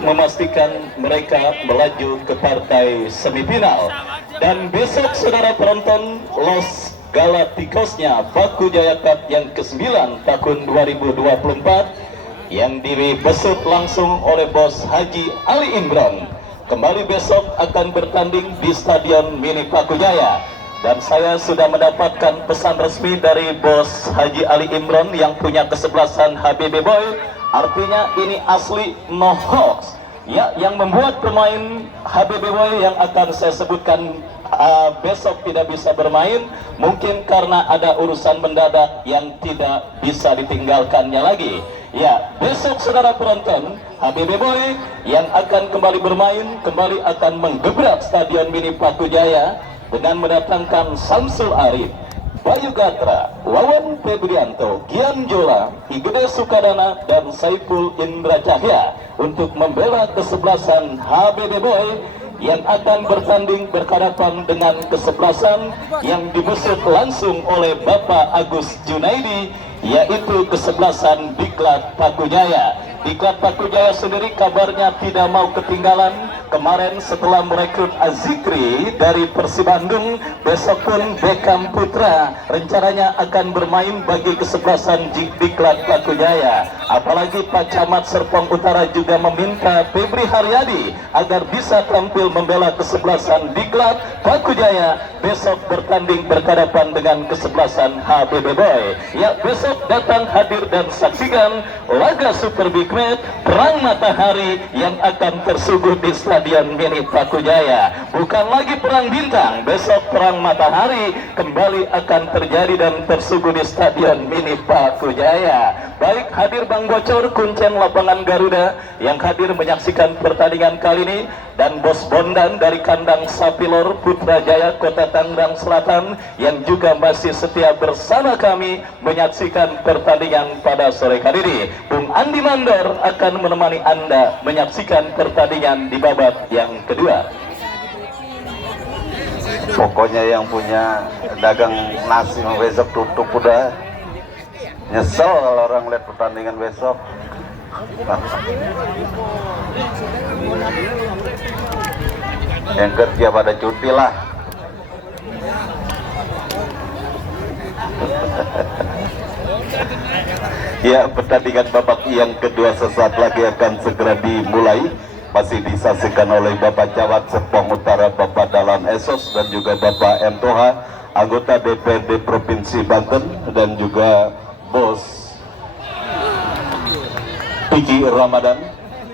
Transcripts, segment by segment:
memastikan mereka melaju ke partai semifinal. Dan besok saudara penonton, Los Galacticosnya Paku Jaya Cup yang ke-9 tahun 2024 yang dibesut langsung oleh Bos Haji Ali Imron kembali besok akan bertanding di Stadion Mini Paku Jaya. Dan saya sudah mendapatkan pesan resmi dari Bos Haji Ali Imron yang punya kesebelasan HBB Boy. Artinya ini asli no hoax. Ya, yang membuat pemain HBB Boy yang akan saya sebutkan besok tidak bisa bermain mungkin karena ada urusan mendadak yang tidak bisa ditinggalkannya lagi. Ya, besok saudara penonton, HBB Boy yang akan kembali bermain kembali akan menggebrak Stadion Mini Paku Jaya dengan mendatangkan Samsul Arif, Bayu Gatra, Wawan Febrianto, Gian Jola, Igede Sukadana, dan Saiful Indra Cahya untuk membela kesebelasan HBB Boy yang akan bertanding berhadapan dengan kesebelasan yang dibesut langsung oleh Bapak Agus Junaidi, yaitu kesebelasan Diklat Paku Jaya. Diklat Paku Jaya sendiri kabarnya tidak mau ketinggalan. Kemarin setelah merekrut Azikri dari Persib Bandung, besok pun Beckham Putra rencananya akan bermain bagi kesebelasan Diklat Paku Jaya. Apalagi Pak Camat Serpong Utara juga meminta Febri Haryadi agar bisa tampil membela kesebelasan Diklat Paku Jaya besok bertanding berhadapan dengan kesebelasan HBB Boy. Ya, besok datang hadir dan saksikan laga Super Big Match Perang Matahari yang akan tersuguh di Stadion Mini Paku Jaya. Bukan lagi perang bintang, besok perang matahari kembali akan terjadi dan tersuguh di Stadion Mini Paku Jaya. Baik, hadir Bang Bocor, kuncen lapangan Garuda yang hadir menyaksikan pertandingan kali ini, dan Bos Bondan dari kandang Sapilor Putra Jaya Kota Tangerang Selatan yang juga masih setia bersama kami menyaksikan pertandingan pada sore kali ini. Bung Andi Mandor akan menemani Anda menyaksikan pertandingan di babak yang kedua. Pokoknya yang punya dagang nasi besok tutup udah. Nyesel kalau orang lihat pertandingan besok. Yang kerja pada cuti lah. Ya, pertandingan babak yang kedua sesaat lagi akan segera dimulai. Masih disaksikan oleh Bapak Camat Serpong Utara, Bapak Dalan Esos, dan juga Bapak M. Toha, anggota DPRD Provinsi Banten, dan juga Bos Piki Ramadan,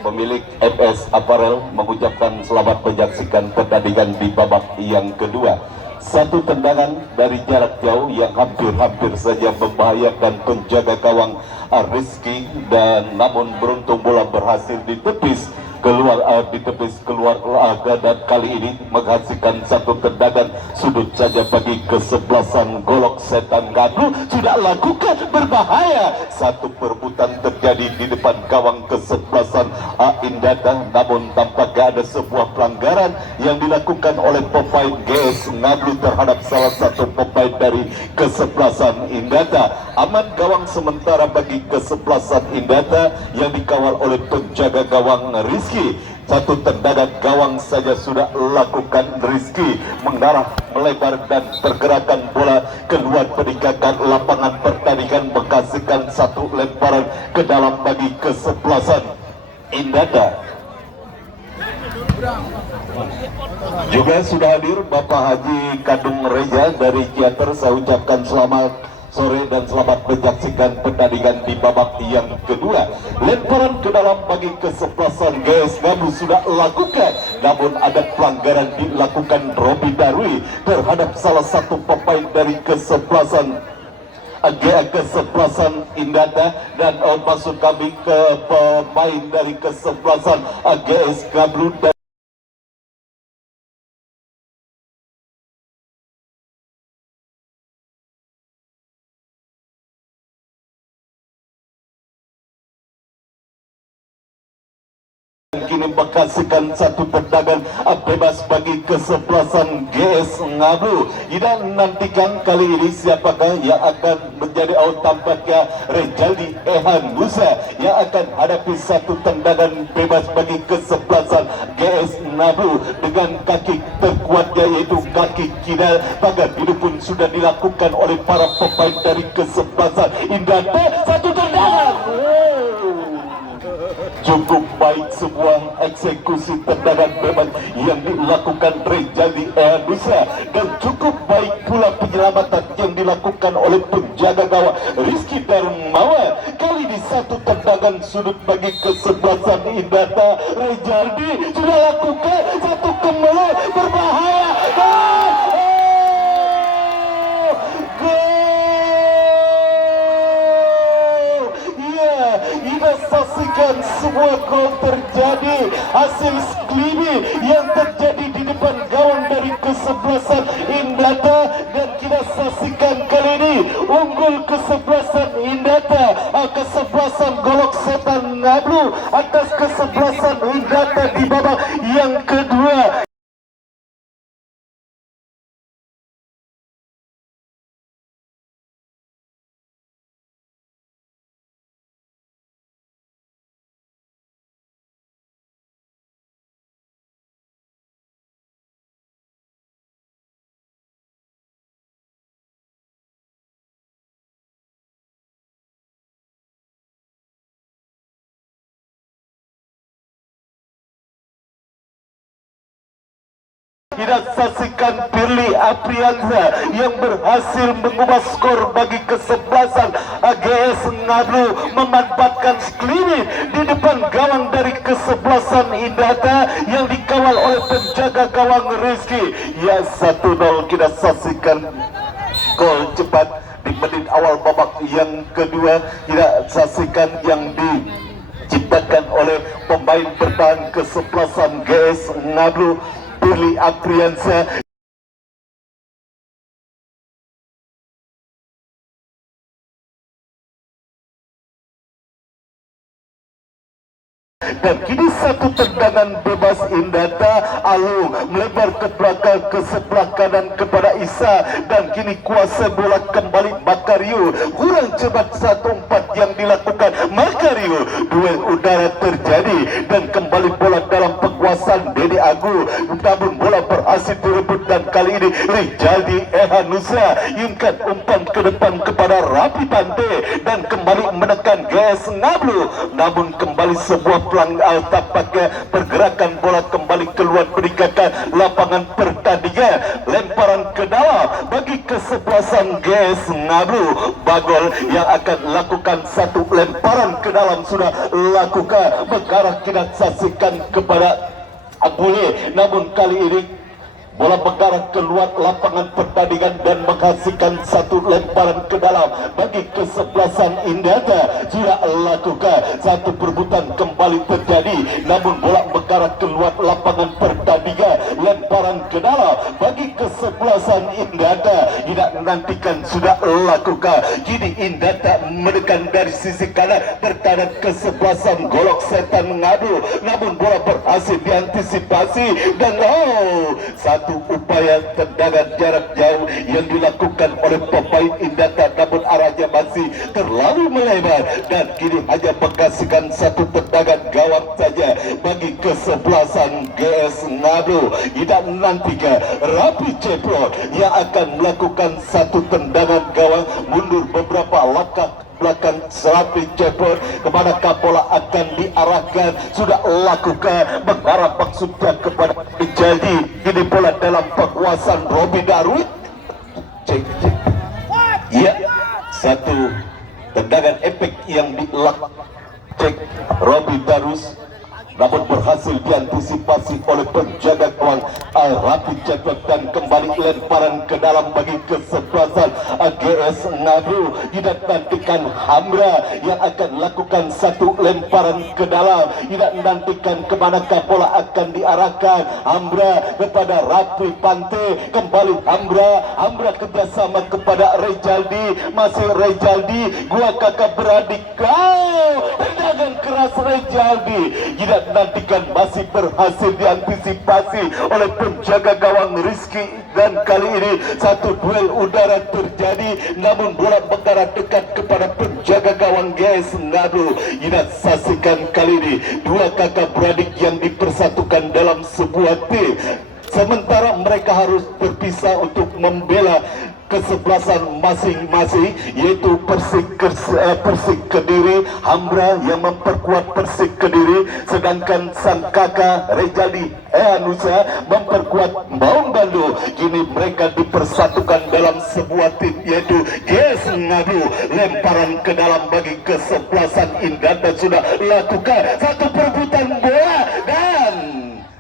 pemilik FS Apparel, mengucapkan selamat menyaksikan pertandingan di babak yang kedua. Satu tendangan dari jarak jauh yang hampir-hampir saja membahayakan penjaga gawang Rizky, dan namun beruntung bola berhasil ditepis keluar laga, dan kali ini menghasilkan satu tendangan sudut saja bagi kesebelasan Golok Setan Gadul. Sudah lakukan berbahaya, satu perebutan terjadi di depan gawang kesebelasan Indata, namun tampaknya ada sebuah pelanggaran yang dilakukan oleh pemain GS Ngablu terhadap salah satu pemain dari kesebelasan Indata. Aman gawang sementara bagi kesebelasan Indata yang dikawal oleh penjaga gawang Rizky. Satu tendangan gawang saja sudah lakukan Rizky, mengarah melebar dan pergerakan bola keluar peninggakan lapangan pertandingan, menghasilkan satu lemparan ke dalam bagi kesebelasan Indata. Juga sudah hadir Bapak Haji Kadung Reja dari Ciater. Saya ucapkan selamat sore dan selamat menyaksikan pertandingan di babak yang kedua. Lemparan ke dalam bagi kesebelasan GS Ngablu sudah lakukan, namun ada pelanggaran dilakukan Robi Darwi terhadap salah satu pemain dari kesebelasan Indata, dan maksud kami ke pemain dari kesebelasan GS Ngablu. kini menghasilkan satu tendangan bebas bagi kesebelasan GS Ngablu. Kita nantikan kali ini siapakah yang akan menjadi tampaknya Rejaldi Ehan Musa yang akan hadapi satu tendangan bebas bagi kesebelasan GS Ngablu dengan kaki terkuatnya yaitu kaki kiri. Maka itu pun sudah dilakukan oleh para pemain dari kesebelasan Indate. Satu tendangan cukup baik, sebuah eksekusi tendangan bebas yang dilakukan Rejaldi Ehanusa, dan cukup baik pula penyelamatan yang dilakukan oleh penjaga gawang Rizky Darmawan. Kali ini satu tendangan sudut bagi kesebelasan Indata. Rejaldi sudah lakukan satu kembali berbahaya dan kita saksikan sebuah gol terjadi hasil sklibi yang terjadi di depan gawang dari kesebelasan Indata, dan kita saksikan kali ini unggul kesebelasan Indata, kesebelasan Golok Setan Ngablu atas kesebelasan Indata di babak yang kedua. Kita saksikan Pirli Aprianza yang berhasil mengubah skor bagi kesebelasan GS Ngablu, memanfaatkan sklimin di depan gawang dari kesebelasan Indata yang dikawal oleh penjaga gawang Rizky. Ya, 1-0 kita saksikan gol cepat di menit awal babak yang kedua. Kita saksikan yang diciptakan oleh pemain bertahan kesebelasan GS Ngablu, Pirli Aprianza. Dan kini satu tendangan bebas Indata, Alung melebar ke belakang ke sebelah kanan kepada Isa, dan kini kuasa bola kembali Makario. Kurang cepat 1-4 yang dilakukan Makario. Duel udara terjadi dan kembali bola dalam penguasaan Dede Agu, namun bola berhasil direbut, dan kali ini Rejaldi Ehanusa yungkan umpan ke depan kepada Rapi Pante dan kembali menekan GS Ngablu, namun kembali sebuah pelang tampaknya pergerakan bola kembali keluar meninggalkan lapangan pertandingan. Lemparan ke dalam bagi kesebelasan GS Ngablu. Bagol yang akan lakukan satu lemparan ke dalam sudah lakukan, mengarah kita saksikan kepada Abule, namun kali ini bola mengarah keluar lapangan pertandingan dan menghasilkan satu lemparan ke dalam bagi kesebelasan Indata. Sudah lakukan satu perebutan kembali terjadi, namun bola mengarah keluar lapangan pertandingan. Lemparan ke dalam bagi kesebelasan Indata. Tidak menantikan sudah lakukan. Kini Indata menekan dari sisi kanan bertahan kesebelasan Golok Setan Ngablu, namun bola berhasil diantisipasi dan satu upaya tendangan jarak jauh yang dilakukan oleh pemain Indata, namun arahnya masih terlalu melebar, dan kini hanya menghasilkan satu tendangan gawang saja bagi kesebelasan GS Ngablu. Tidak nantikan Rapi Ceplon yang akan melakukan satu tendangan gawang mundur beberapa langkah belakang. Rapi Ceplon kepada bola akan diarahkan, sudah lakukan mengarah maksudnya kepada Rejaldi. Ini bola dalam penguasaan Robi Darwin. Cek. Ya, satu tendangan efek yang dilakukan cek Robi Darus, namun berhasil diantisipasi oleh penjaga gawang Rapi Ceplon, dan kembali lemparan ke dalam bagi kesebelasan GS Ngablu. Tidak nantikan Hamra yang akan lakukan satu lemparan ke dalam. Tidak nantikan kemanakah bola akan diarahkan. Hamra kepada Rapi Pante, kembali Hamra kerjasama kepada Rejaldi, masih Rejaldi, gua kakak beradik. Tendangan keras Rejaldi. Tidak nantikan masih berhasil diantisipasi oleh penjaga gawang Rizky, dan kali ini satu duel udara terjadi, namun bola mengarah dekat kepada penjaga gawang GS Ngadu. Kita saksikan kali ini dua kakak beradik yang dipersatukan dalam sebuah tim, sementara mereka harus berpisah untuk membela kesebelasan masing-masing, yaitu Persik Kediri, Hamra yang memperkuat Persik Kediri, sedangkan sang kakak Rejali Eanusa memperkuat Maung Bandung. Kini mereka dipersatukan dalam sebuah tim, yaitu GS Ngadu. Lemparan ke dalam bagi kesebelasan Indata sudah lakukan satu perebutan bola dan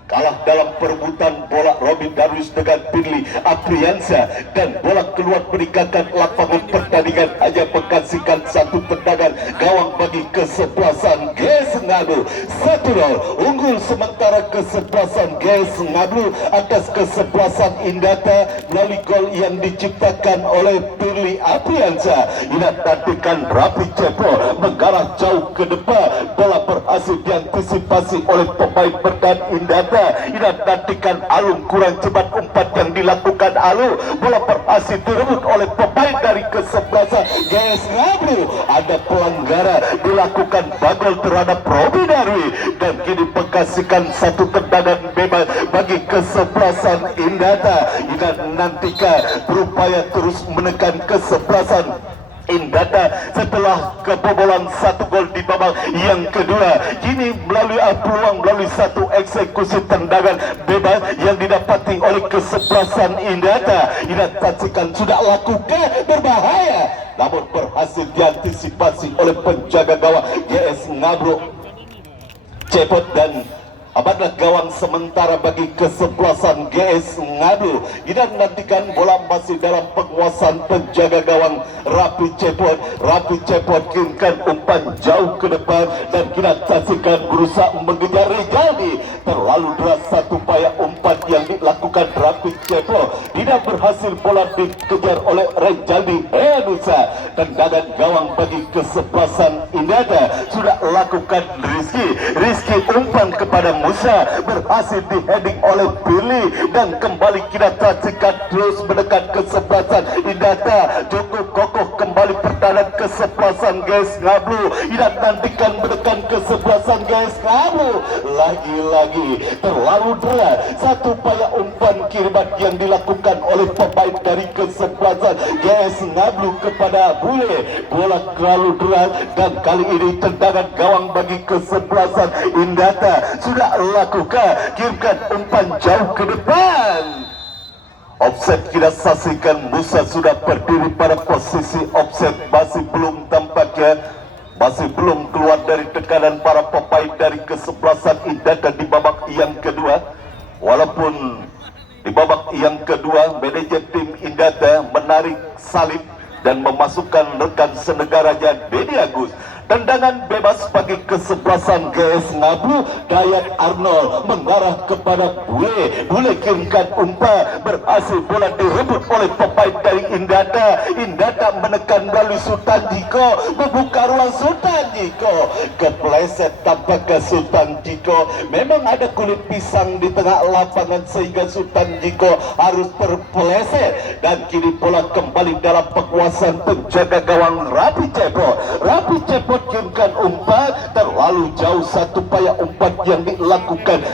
kalah dalam perebutan bola Robin Darwis dengan Firly Apriansa, dan bola keluar meninggalkan lapangan pertandingan, hanya menghasilkan satu tendangan gawang bagi kesebelasan GS Ngadu. 1-0 unggul sementara kesebelasan GS Ngadu atas kesebelasan Indata melalui gol yang diciptakan oleh Firly Apriansa. Nantikan Rapi Cepo mengarah jauh ke depan, bola berhasil diantisipasi oleh pemain bertahan Indata. Nantikan Alung kurang cepat umpan yang dilakukan Alung, bola berhasil direbut oleh pemain dari kesebelasan GS Ngadu. Ada pelanggaran dilakukan Bagol terhadap Robi Darwi, dan kini menghasilkan satu tendangan bebas bagi kesebelasan Indata. Nantikan berupaya terus menekan kesebelasan Indata setelah kebobolan satu gol di babak yang kedua. Kini melalui peluang melalui satu eksekusi tendangan bebas yang didapati oleh kesebelasan Indata. Saksikan sudah lakukan berbahaya, namun berhasil diantisipasi oleh penjaga gawang GS Ngabro Cepot, dan abadlah gawang sementara bagi kesebelasan GS Ngadu. Kita nantikan bola masih dalam penguasaan penjaga gawang Rapi Cepot. Rapi Cepot kirimkan umpan jauh ke depan, dan kita saksikan berusaha mengejar Rejaldi. Terlalu deras satu upaya umpan yang dilakukan Rapi Cepot, tidak berhasil, bola dikejar oleh Rejaldi Eanusa. Tendangan gawang bagi kesebelasan Indata sudah lakukan Rizky umpan kepada Musa, berhasil di-heading oleh Billy, dan kembali kita saksikan terus mendekat kesebelasan Indata. Cukup kokoh kembali pertahanan kesebelasan GS Ngablu. Kita nantikan mendekat kesebelasan GS Ngablu. Lagi-lagi terlalu deras satu upaya umpan kiriman yang dilakukan oleh pemain dari kesebelasan GS Ngablu kepada Bule. Bola terlalu deras, dan kali ini tendangan gawang bagi kesebelasan Indata sudah lakukan, kirimkan umpan jauh ke depan. Offset kita saksikan, Musa sudah berdiri pada posisi offset, masih belum tampaknya, masih belum keluar dari tekanan para pemain dari kesebelasan Indata di babak yang kedua. Walaupun di babak yang kedua manajer tim Indata menarik salib dan memasukkan rekan senegaranya Dedi Agus. Tendangan bebas bagi kesebelasan GS Ngablu. Dayat Arnold mengarah kepada Bule. Bule kirimkan umpan, berhasil, bola direbut oleh pemain dari Indata. Indata menekan melalui Sultan Jiko, membuka ruang Sultan Jiko. Kepleset tampaknya Sultan Jiko. Memang ada kulit pisang di tengah lapangan sehingga Sultan Jiko harus terpeleset, dan kini bola kembali dalam penguasaan penjaga gawang Rapi Cepot. Rapi Cepot kirimkan umpan terlalu jauh, satu upaya umpan yang dilakukan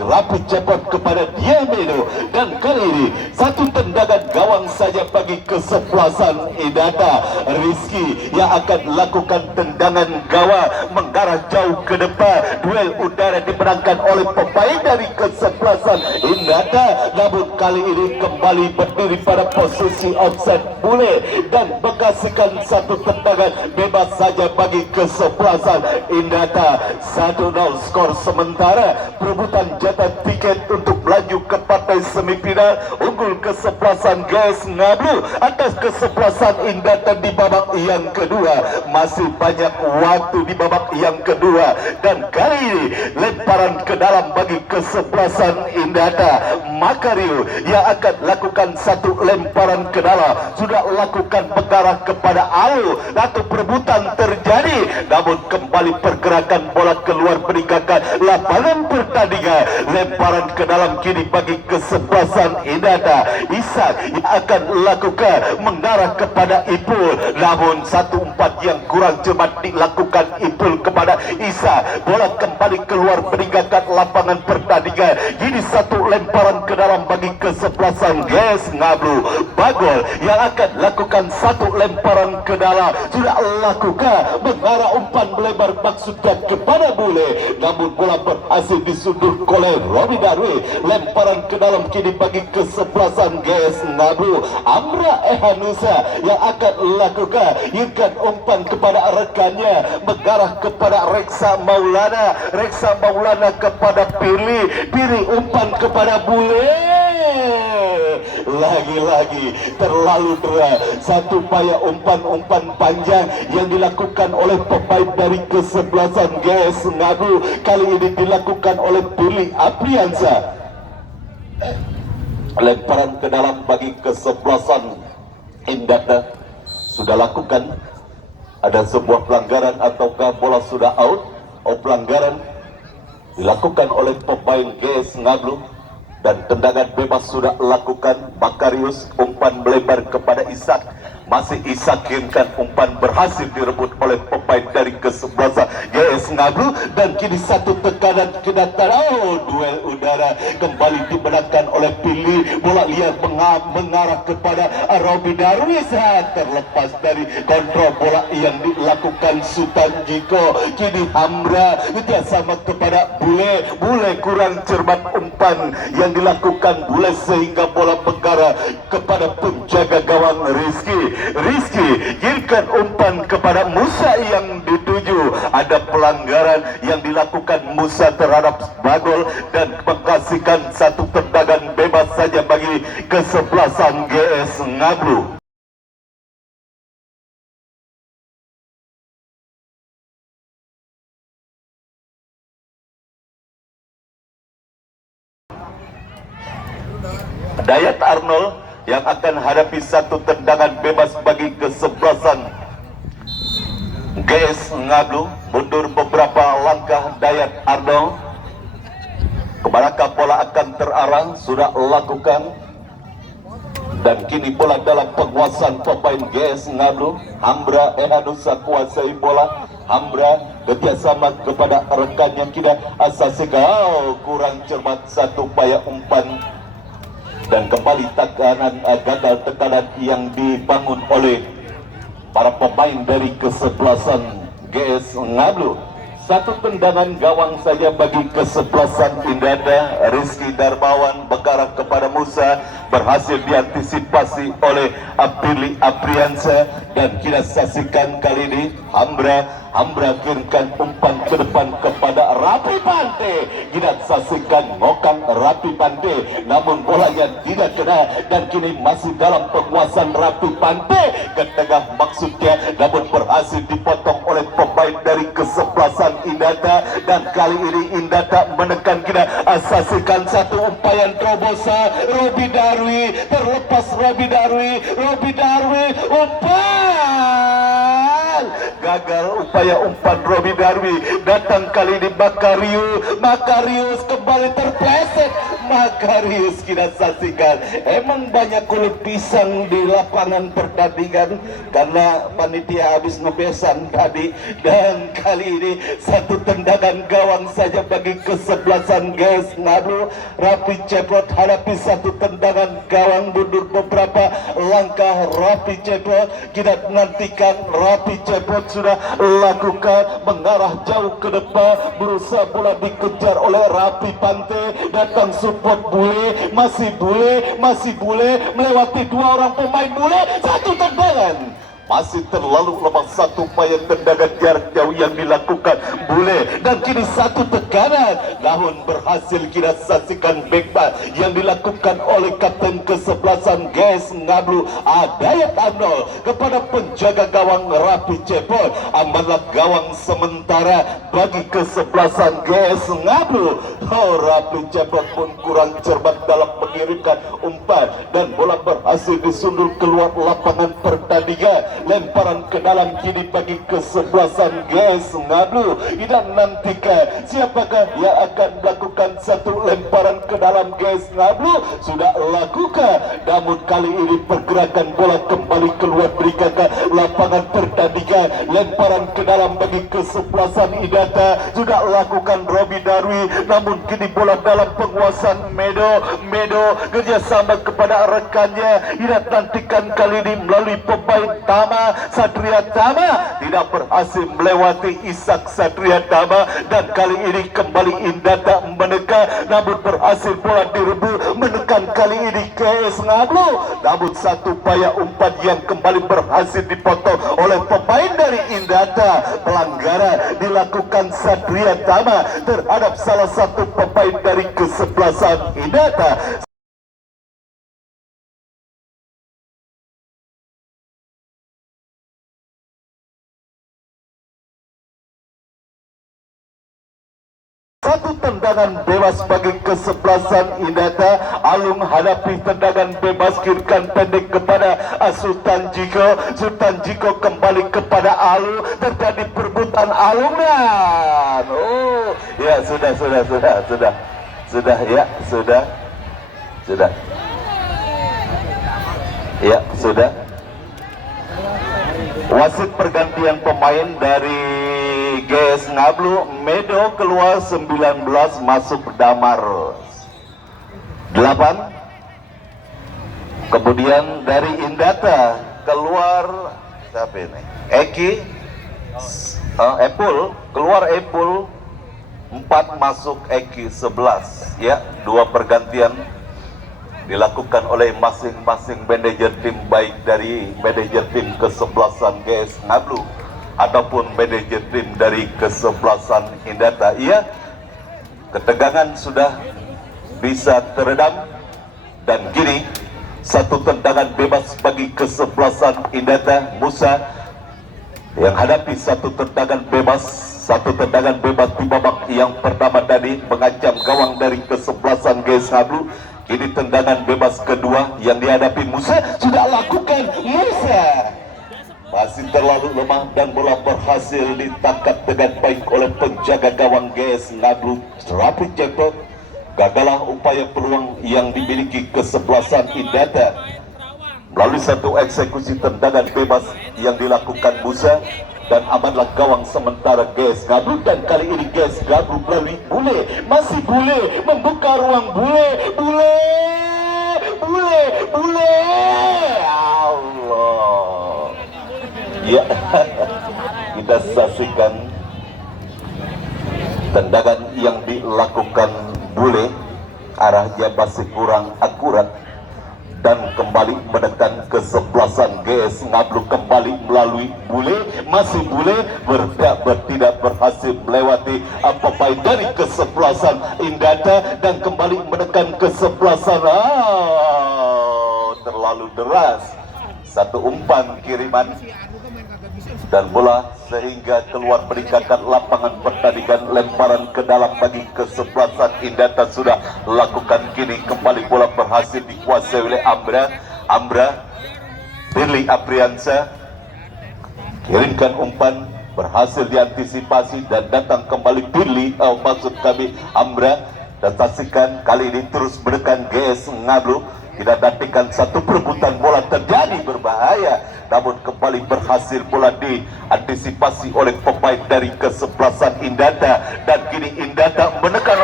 Rapi Cepot kepada Diameno, dan kali ini satu tendangan gawang saja bagi kesebelasan Indata. Rizky yang akan lakukan tendangan gawang mengarah jauh ke depan. Duel udara dimenangkan oleh pemain dari kesebelasan Indata, namun kali ini kembali berdiri pada posisi offset Bule, dan menghasilkan satu tendangan bebas saja bagi kesebelasan Indata. 1-0 skor sementara. Perebutan jatah tiket untuk belanja melaju ke partai semifinal. Unggul kesebelasan GS Ngablu atas kesebelasan Indata di babak yang kedua. Masih banyak waktu di babak yang kedua, dan kali ini lemparan ke dalam bagi kesebelasan Indata. Makario yang akan lakukan satu lemparan ke dalam, sudah lakukan mengarah kepada Alu. Satu perebutan terjadi, namun kembali pergerakan bola keluar meninggalkan lapangan pertandingan. Lemparan ke dalam kini bagi kesebelasan Indata. Isak yang akan lakukan mengarah kepada Ipul, namun satu umpan yang kurang cermat dilakukan Ipul kepada Isak. Bola kembali keluar meninggalkan lapangan pertandingan. Jadi satu lemparan ke dalam bagi kesebelasan GS Ngablu. Bagol yang akan lakukan satu lemparan ke dalam, sudah lakukan mengarah umpan melebar maksudnya kepada Bule, namun bola berhasil disundul oleh Robi Darwi. Lemparan ke dalam kini bagi kesebelasan GS Ngablu. Amra Ehanusa yang akan lakukan ikan umpan kepada rekannya, mengarah kepada Reksa Maulana. Reksa Maulana kepada Piri umpan kepada Bule. Lagi-lagi terlalu deras. Satu upaya umpan panjang yang dilakukan oleh pemain dari kesebelasan GS Ngablu. Kali ini dilakukan oleh Billy Apriansa. Lemparan ke dalam bagi kesebelasan Indata. Sudah lakukan. Ada sebuah pelanggaran ataukah bola sudah out? Pelanggaran dilakukan oleh pemain GS Ngablu. Dan tendangan bebas sudah lakukan. Makarius umpan melebar kepada Isak. Masih Isak kirimkan umpan, berhasil direbut oleh pemain dari kesebelasan GS Ngablu. Dan kini satu tekanan kedatangan. Duel udara kembali dimenangkan oleh Pili. Bola liar mengarah kepada Robi Darwis. Terlepas dari kontrol bola yang dilakukan Sultan Jiko. Kini Hamra kerjasama kepada Bule. Bule kurang cermat umpan yang dilakukan Bule sehingga bola mengarah kepada penjaga gawang Rizky kirimkan umpan kepada Musa yang dituju. Ada pelanggaran yang dilakukan Musa terhadap Bagol dan mengkasihkan satu tendangan bebas saja bagi kesebelasan GS Ngablu. Dayat Arnold yang akan hadapi satu tendangan bebas bagi kesebelasan GS Ngablu. Mundur beberapa langkah Dayat Arnold. Kemanakah bola akan terarah? Sudah lakukan. Dan kini bola dalam penguasaan pemain GS Ngablu. Hamra Ehanusa kuasai bola. Hamra kerjasama kepada rekannya kita Asasika. Kurang cermat satu upaya umpan. Dan kembali gagal tekanan yang dibangun oleh para pemain dari kesebelasan GS Ngablu. Satu tendangan gawang saja bagi kesebelasan Indata. Rizky Darmawan mengarah kepada Musa, berhasil diantisipasi oleh Billy Apriansa. Dan kita saksikan kali ini Hamra kirimkan umpan ke depan kepada Rapi Pante. Kita saksikan ngokang Rapi Pante, namun bolanya tidak kena. Dan kini masih dalam penguasaan Rapi Pante ke tengah maksudnya, namun berhasil dipotong oleh pemain dari kesebelasan Indata. Dan kali ini Indata menekan kita. Saksikan satu umpayan terobosan Robi Darwi. Terlepas Robi Darwi umpan gagal. Upaya umpan Robi Darwi. Datang kali ini Makarius kembali terpleset. Makarius kita saksikan. Emang banyak kulit pisang di lapangan pertandingan karena panitia habis ngebesan tadi. Dan kali ini satu tendangan gawang saja bagi kesebelasan GS Ngablu. Rapi Ceplot hadapi satu tendangan gawang, mundur beberapa langkah Rapi Ceplot. Kita nantikan Rapi Ceplot sudah lakukan mengarah jauh ke depan, berusaha bola dikejar oleh Rapi Pante. Datang support Bule, masih Bule melewati dua orang pemain Bule. Satu tendangan masih terlalu lemah. Satu upaya tendangan jarak jauh yang dilakukan Bule, dan kini satu tekanan namun berhasil kita saksikan backman yang dilakukan oleh kapten kesebelasan GS Ngablu Adayat Arnold kepada penjaga gawang Rapi Cepot. Amanlah gawang sementara bagi kesebelasan GS Ngablu. Rapi Cepot pun kurang cermat dalam mengirimkan umpan dan bola berhasil disundul keluar lapangan pertandingan. Lemparan ke dalam kini bagi kesebelasan GS Ngablu. Dan nantikan siapakah yang akan melakukan satu lemparan ke dalam GS Ngablu. Sudah lakukan, namun kali ini pergerakan bola kembali keluar berikan ke lapangan pertandingan. Lemparan ke dalam bagi kesebelasan Indata sudah lakukan Robi Darwi, namun kini bola dalam penguasaan Medo kerjasama kepada rekannya. Tidak nantikan kali ini melalui pemain Tama Satria Tama, tidak berhasil melewati Isak Satria Tama, dan kali ini kembali Indata menekan, namun berhasil bola direbut menekan kali ini GS Ngablu. Namun satu upaya umpan yang kembali berhasil dipotong oleh pemain dari Indata. Pelanggaran dilakukan Satria Tama terhadap salah satu pemain dari kesebelasan Indata. Satu tendangan bebas bagi kesebelasan Indata. Alung hadapi tendangan bebas kirikan pendek kepada Sultan Jiko. Sultan Jiko kembali kepada Alung. Terjadi perebutan Alung dan ya sudah ya sudah. Wasit pergantian pemain dari GS Ngablu. Medo keluar 19, masuk Damar 8. Kemudian dari Indata keluar siapa ini? Eki Epul, keluar Epul 4, masuk Eki 11. Ya, dua pergantian dilakukan oleh masing-masing manajer tim, baik dari manajer tim kesebelasan GS Ngablu ataupun manajer tim dari kesebelasan Indata. Iya, ketegangan sudah bisa teredam, dan kini satu tendangan bebas bagi kesebelasan Indata. Musa yang hadapi satu tendangan bebas di babak yang pertama tadi mengancam gawang dari kesebelasan GS Ngablu. Kini tendangan bebas kedua yang dihadapi Musa sudah lakukan. Musa masih terlalu lemah dan bola berhasil ditangkap dengan baik oleh penjaga gawang GS Ngablu Rapi Cepot. Gagalah upaya peluang yang dimiliki kesebelasan Indata melalui satu eksekusi tendangan bebas yang dilakukan Musa, dan amanlah gawang sementara GS Ngablu. Dan kali ini GS Ngablu melalui Bule, masih Bule membuka ruang. Bule Allah ya. Kita saksikan tendangan yang dilakukan Bule, arahnya masih kurang akurat dan kembali menekan kesebelasan GS Ngablu. Kembali melalui Bule, masih Bule tidak berhasil melewati pemain dari kesebelasan Indata, dan kembali menekan kesebelasan. Terlalu deras satu umpan kiriman dan bola sehingga keluar meninggalkan lapangan pertandingan. Lemparan ke dalam bagi kesebelasan Indata sudah lakukan. Kini kembali bola berhasil dikuasai oleh Ambra Billy Apriansa, kirimkan umpan, berhasil diantisipasi dan datang kembali Billy, Ambra, dan saksikan kali ini terus menekan GS Ngablu. Kita nantikan satu perebutan bola terjadi berbahaya, namun kembali berhasil bola diantisipasi oleh pemain dari kesebelasan Indata, dan kini Indata menekan.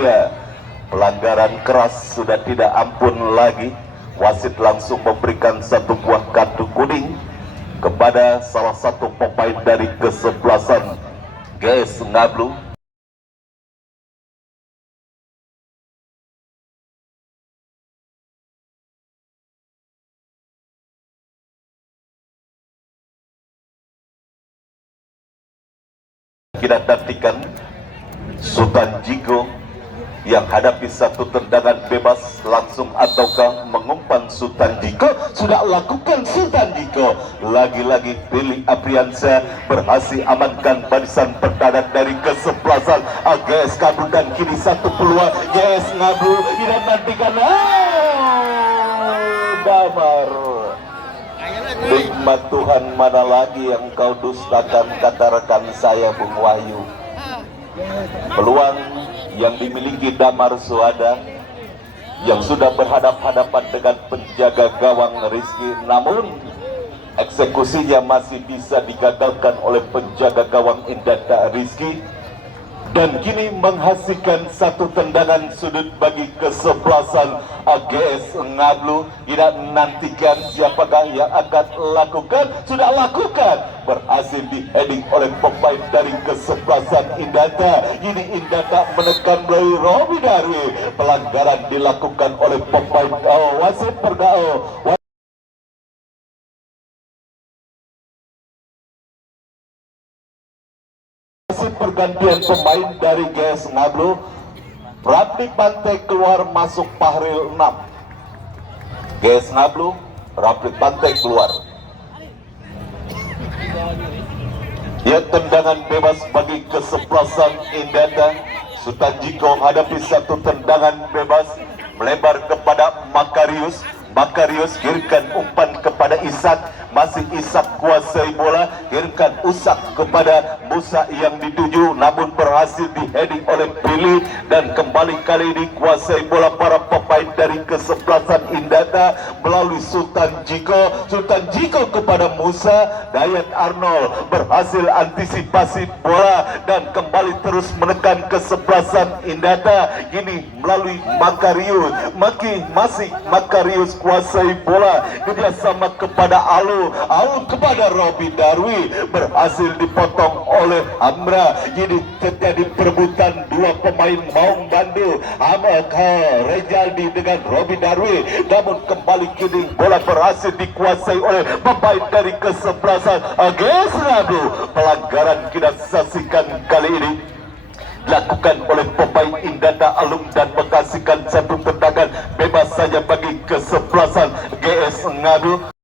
Ya, pelanggaran keras sudah tidak ampun lagi. Wasit langsung memberikan satu buah kartu kuning kepada salah satu pemain dari kesebelasan GS Ngablu. Kita nantikan Sultan Jiko yang hadapi satu tendangan bebas langsung ataukah mengumpan. Sultan Jiko sudah lakukan. Sultan Jiko lagi-lagi Billy Apriansyah berhasil amankan barisan pertahanan dari kesebelasan AGS Ngablu, dan kini satu peluang GS Ngablu tidak nantikan. Damar, nikmat Tuhan mana lagi yang kau dustakan, kata rekan saya Bung Wahyu. Peluang yang dimiliki Damar Suada yang sudah berhadap-hadapan dengan penjaga gawang Rizky, namun eksekusinya masih bisa digagalkan oleh penjaga gawang Indata Rizky, dan kini menghasilkan satu tendangan sudut bagi kesebelasan AGS Ngablu. Tidak nantikan siapakah yang akan lakukan, sudah lakukan, berhasil di-heading oleh pemain dari kesebelasan Indata. Ini Indata menekan melalui Robi Darwi. Pelanggaran dilakukan oleh pemain wasit pergantian pemain dari GS Ngablu. Rapli Pantai keluar, masuk Fahril 6. GS Ngablu, Rapli Pantai keluar. Ya, tendangan bebas bagi kesebelasan Indata. Sultan Jiko hadapi satu tendangan bebas melebar kepada Makarius. Makarius kirimkan umpan kepada Isak, masih Isak kuasai bola, kirimkan Usak kepada Musa yang dituju, namun berhasil di-heading oleh Billy, dan kembali kali ini kuasai bola para pemain dari kesebelasan Indata melalui Sultan Jiko. Sultan Jiko kepada Musa. Dayat Arnold berhasil antisipasi bola dan kembali terus menekan kesebelasan Indata. Kini melalui Makarius, masih Makarius kuasai bola, kerjasama kepada Alu kepada Robi Darwi, berhasil dipotong oleh Amra. Jadi terjadi perebutan dua pemain Maung Bandung, Rejaldi dengan Robi Darwi, namun kembali kini bola berhasil dikuasai oleh pemain dari kesebelasan AGS Ngablu. Pelanggaran kita saksikan kali ini dilakukan oleh pemain Indata Alum dan menghasilkan satu tendangan bebas saja bagi kesebelasan GS Ngablu.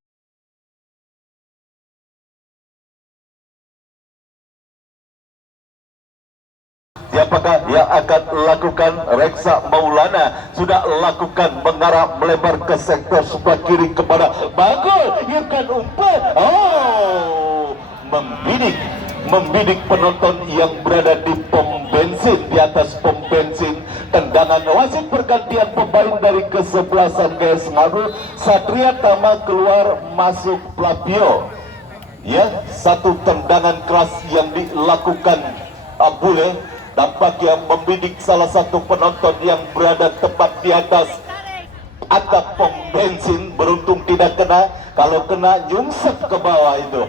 Siapakah yang akan lakukan? Reksa Maulana sudah lakukan, mengarah melebar ke sektor sebelah kiri kepada Bagol, ikan umpan. Membidik penonton yang berada di pom bensin, di atas pom bensin. Tendangan wasit pergantian pemain dari kesebelasan GS Ngablu. Satria Tama keluar, masuk Flavio. Ya, satu tendangan keras yang dilakukan Abule tampak yang membidik salah satu penonton yang berada tepat di atas atap pom bensin. Beruntung tidak kena, kalau kena nyungsep ke bawah itu.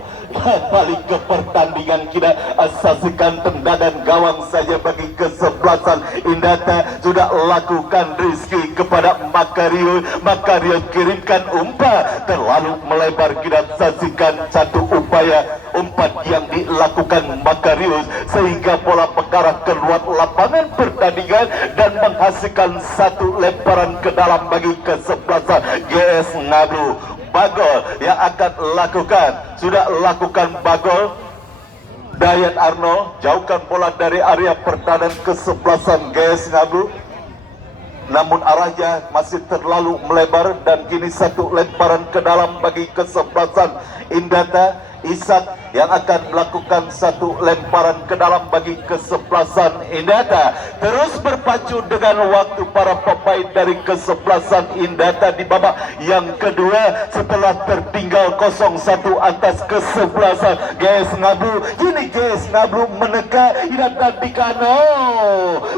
Balik ke pertandingan, kita saksikan tendangan gawang saja bagi kesebelasan Indata. Sudah lakukan Rizky kepada Makarius. Makarius kirimkan umpan terlalu melebar. Kita saksikan satu upaya umpan yang dilakukan Makarius sehingga bola mengarah keluar lapangan pertandingan dan menghasilkan satu lemparan ke dalam bagi kesebelasan GS Ngablu. Bagol yang akan lakukan, sudah lakukan Bagol. Dayat Arnold jauhkan bola dari area pertahanan kesebelasan GS Ngablu, namun arahnya masih terlalu melebar dan kini satu lemparan ke dalam bagi kesebelasan Indata. Isak yang akan melakukan satu lemparan ke dalam bagi kesebelasan Indata. Terus berpacu dengan waktu para pemain dari kesebelasan Indata di babak yang kedua setelah tertinggal 0-1 atas kesebelasan GS Ngablu. Kini GS Ngablu menekan, tidak nantikan,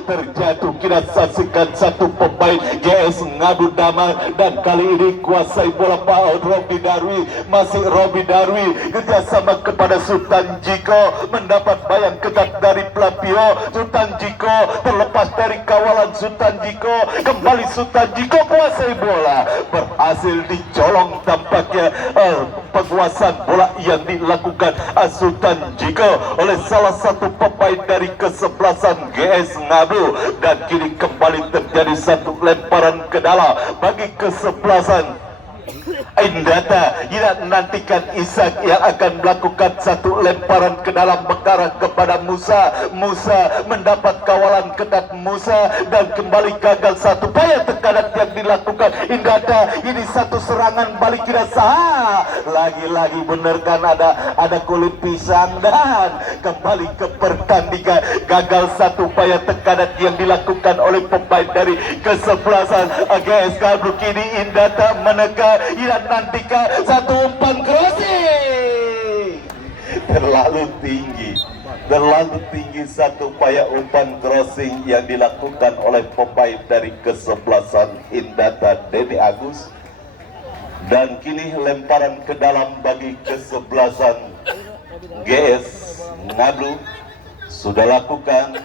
terjatuh. Kita saksikan satu pemain GS Ngablu Damar, dan kali ini kuasai bola Pak Robi Darwi, masih Robi Darwi kerjasama kepada kepada Sultan Jiko, mendapat bayang ketat dari Plapio. Sultan Jiko terlepas dari kawalan Sultan Jiko, kembali Sultan Jiko kuasai bola, berhasil dicolong tampaknya penguasaan bola yang dilakukan Sultan Jiko oleh salah satu pemain dari kesebelasan GS Ngablu, dan kini kembali terjadi satu lemparan ke dalam bagi kesebelasan Indata. Kita nantikan Ishak yang akan melakukan satu lemparan ke dalam mengarah kepada Musa. Musa mendapat kawalan ketat Musa dan kembali gagal satu upaya tekanan yang dilakukan Indata. Ini satu serangan balik tidak sah. Lagi-lagi bener kan ada kulit pisang, dan kembali ke pertandingan. Gagal satu upaya tekanan yang dilakukan oleh pemain dari kesebelasan GS Ngablu. Kini Indata menekan. Ia nantikan satu umpan crossing terlalu tinggi satu upaya umpan crossing yang dilakukan oleh pemain dari kesebelasan Indata Denny Agus, dan kini lemparan ke dalam bagi kesebelasan GS Ngablu sudah lakukan.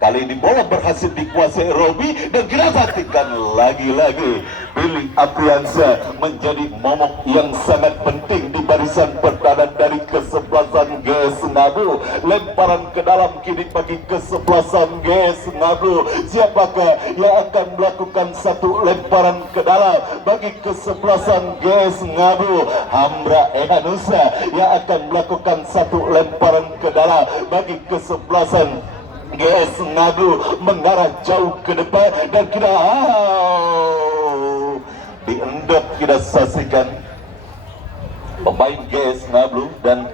Kali ini bola berhasil dikuasai Robi, dan kita saksikan lagi-lagi Billy Apriansa menjadi momok yang sangat penting di barisan pertahanan dari kesebelasan GS Ngablu. Lemparan ke dalam kini bagi kesebelasan GS Ngablu. Siapakah yang akan melakukan satu lemparan ke dalam bagi kesebelasan GS Ngablu? Hamra Ehanusa yang akan melakukan satu lemparan ke dalam bagi kesebelasan GS Ngablu, mengarah jauh ke depan, dan kita diendap. Kita saksikan pemain GS Ngablu, dan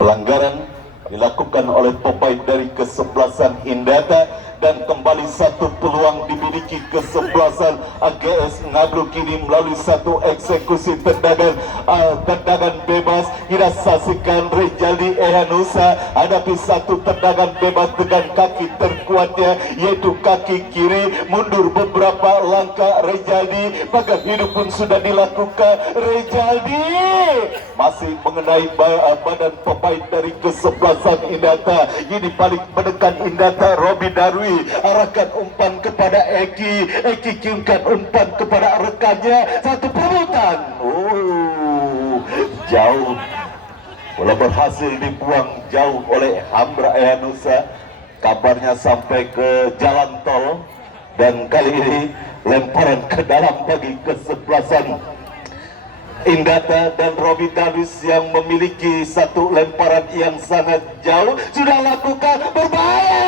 pelanggaran dilakukan oleh pemain dari kesebelasan Indata, dan kembali satu peluang dimiliki kesebelasan GS Ngablu kini melalui satu eksekusi tendangan bebas. Kita saksikan Rejaldi Ehanusa hadapi satu tendangan bebas dengan kaki terkuatnya, yaitu kaki kiri. Mundur beberapa langkah Rejaldi, maka hidup pun sudah dilakukan. Rejaldi masih mengenai badan pemain dari kesebelasan Indata. Ini balik menekan Indata. Robi Darwi arahkan umpan kepada Eki kirimkan umpan kepada rekannya. Satu perebutan, jauh, bola berhasil dibuang jauh oleh Hamra Ehanusa. Kabarnya sampai ke jalan tol, dan kali ini lemparan ke dalam bagi kesebelasan Indata, dan Robi Darwis yang memiliki satu lemparan yang sangat jauh sudah lakukan. Berbahaya,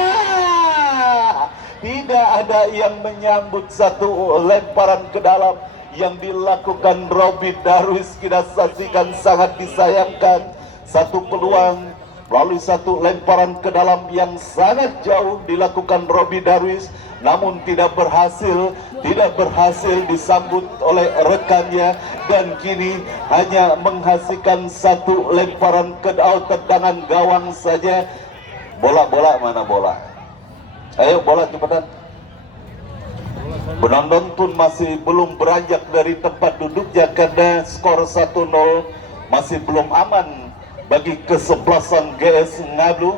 tidak ada yang menyambut satu lemparan ke dalam yang dilakukan Robi Darwis. Kita saksikan, sangat disayangkan satu peluang melalui satu lemparan ke dalam yang sangat jauh dilakukan Robi Darwis, namun tidak berhasil disambut oleh rekannya, dan kini hanya menghasilkan satu lemparan ke dalam tendangan gawang saja. Bola mana bola? Ayo bola cepetan. Penonton pun masih belum beranjak dari tempat duduknya karena skor 1-0 masih belum aman bagi kesebelasan GS Ngablu,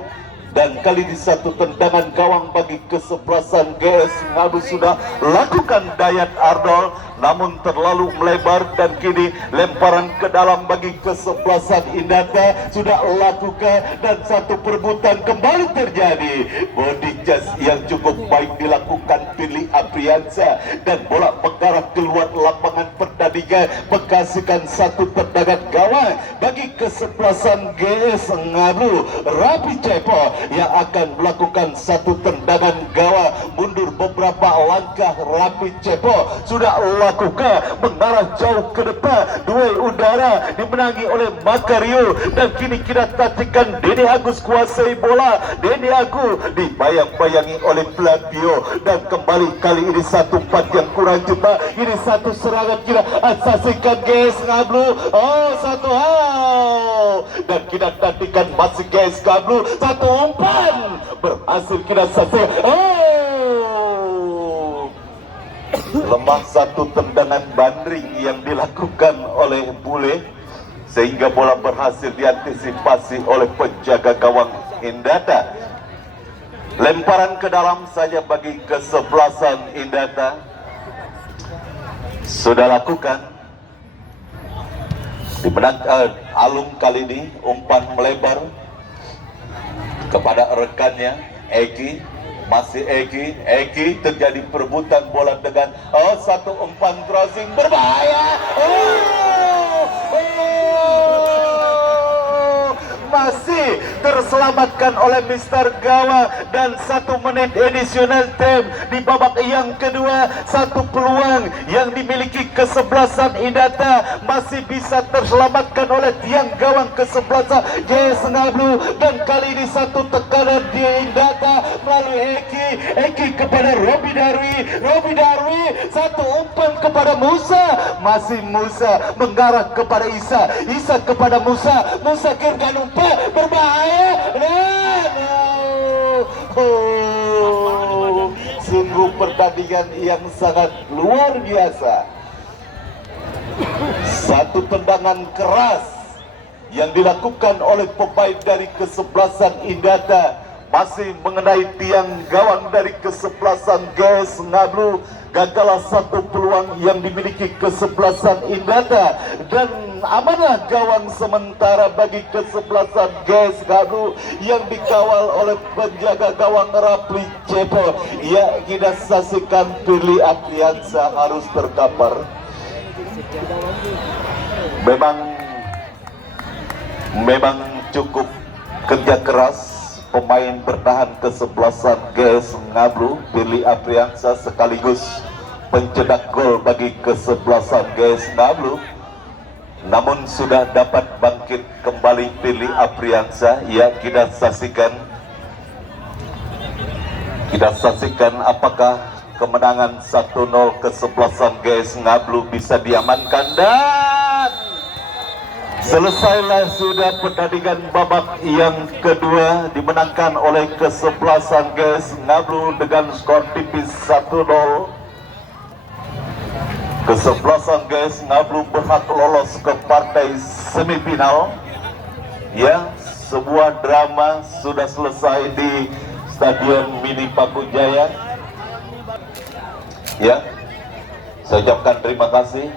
dan kali ini satu tendangan gawang bagi kesebelasan GS Ngablu sudah lakukan Dayat Ardol, namun terlalu melebar, dan kini lemparan ke dalam bagi kesebelasan Indata sudah lakukan, dan satu perebutan kembali terjadi. Body chase yang cukup baik dilakukan Billy Apriansa, dan bola mengarah keluar lapangan pertandingan, menghasilkan satu tendangan gawang bagi kesebelasan GS Ngablu. Rapi Cepo yang akan melakukan satu tendangan gawang. Mundur beberapa langkah, Rapi Cepo sudah lakukan, mengarah jauh ke depan. Duel udara dimenangi oleh Makario, dan kini kita saksikan Denny Agus kuasai bola. Denny Agus dibayang-bayangi oleh Flavio, dan kembali kali ini satu umpan yang kurang cepat. Ini satu serangan kita saksikan GS Ngablu. Satu hal, dan kita nantikan masih GS Ngablu. Satu umpan berhasil kita saksikan. Lemah satu tendangan bandring yang dilakukan oleh Bule, sehingga bola berhasil diantisipasi oleh penjaga gawang Indata. Lemparan ke dalam saja bagi kesebelasan Indata. Sudah lakukan. Alung kali ini umpan melebar kepada rekannya Eki. Masih Eki terjadi perebutan bola dengan satu umpan crossing berbahaya. Masih terselamatkan oleh Mister Gawang, dan 1 menit additional time di babak yang kedua. Satu peluang yang dimiliki kesebelasan Indata masih bisa terselamatkan oleh tiang gawang kesebelasan JS Ngablu, dan kali ini satu tekanan di Indata melalui Eki kepada Robi Darwi, satu umpan kepada Musa, masih Musa mengarah kepada Isa kepada Musa kirimkan umpan berbahaya, sungguh pertandingan yang sangat luar biasa. Satu tendangan keras yang dilakukan oleh pemain dari kesebelasan Indata masih mengenai tiang gawang dari kesebelasan GS Ngablu. Gagallah satu peluang yang dimiliki kesebelasan Indata, dan amanlah gawang sementara bagi kesebelasan GS Ngablu yang dikawal oleh penjaga gawang Rapli Cepo. Ya, kita saksikan Firly Apriansa harus terkapar. Memang cukup kerja keras pemain bertahan kesebelasan GS Ngablu, Firly Apriansa, sekaligus pencetak gol bagi kesebelasan GS Ngablu. Namun sudah dapat bangkit kembali Firly Apriansa. Ya, kita saksikan apakah kemenangan 1-0 kesebelasan GS Ngablu bisa diamankan, dan selesailah sudah pertandingan babak yang kedua dimenangkan oleh kesebelasan GS Ngablu dengan skor tipis 1-0. Kesebelasan GS Ngablu berhak lolos ke partai semifinal. Ya, sebuah drama sudah selesai di Stadion Mini Pakujaya. Ya, saya ucapkan terima kasih.